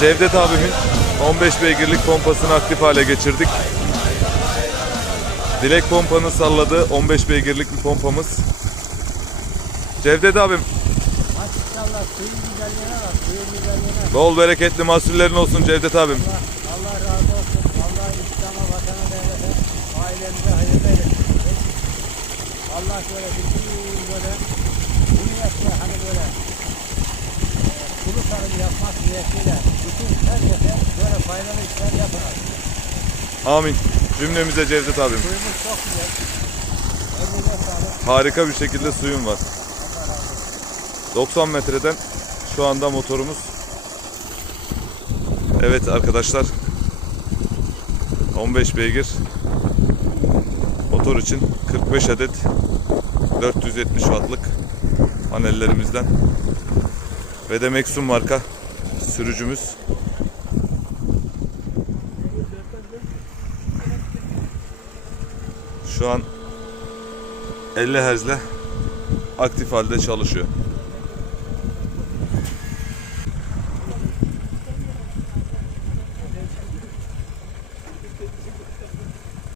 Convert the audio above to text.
Cevdet abimin 15 beygirlik pompasını aktif hale geçirdik. Dilek pompanın salladığı 15 beygirlik bir pompamız. Cevdet abim Maşallah suyun güzelliğine bak, suyun güzelliğine. bol bereketli mahsullerin olsun Cevdet abim. Allah, Allah razı olsun. Allah İslam'a, vatana, devlete, ailemize hayırlı eylesin. Allah böyle bütün böyle niyetiyle bütün herkese böyle faydalı işler yapın. Amin. Cümlemize Cevdet abim. Suyumuz çok güzel. Harika bir şekilde suyum var. 90 metreden şu anda motorumuz. Evet arkadaşlar. 15 beygir. Motor için 45 adet 470 wattlık panellerimizden ve de Maxxum marka sürücümüz. Şu an 50 Hz'le aktif halde çalışıyor.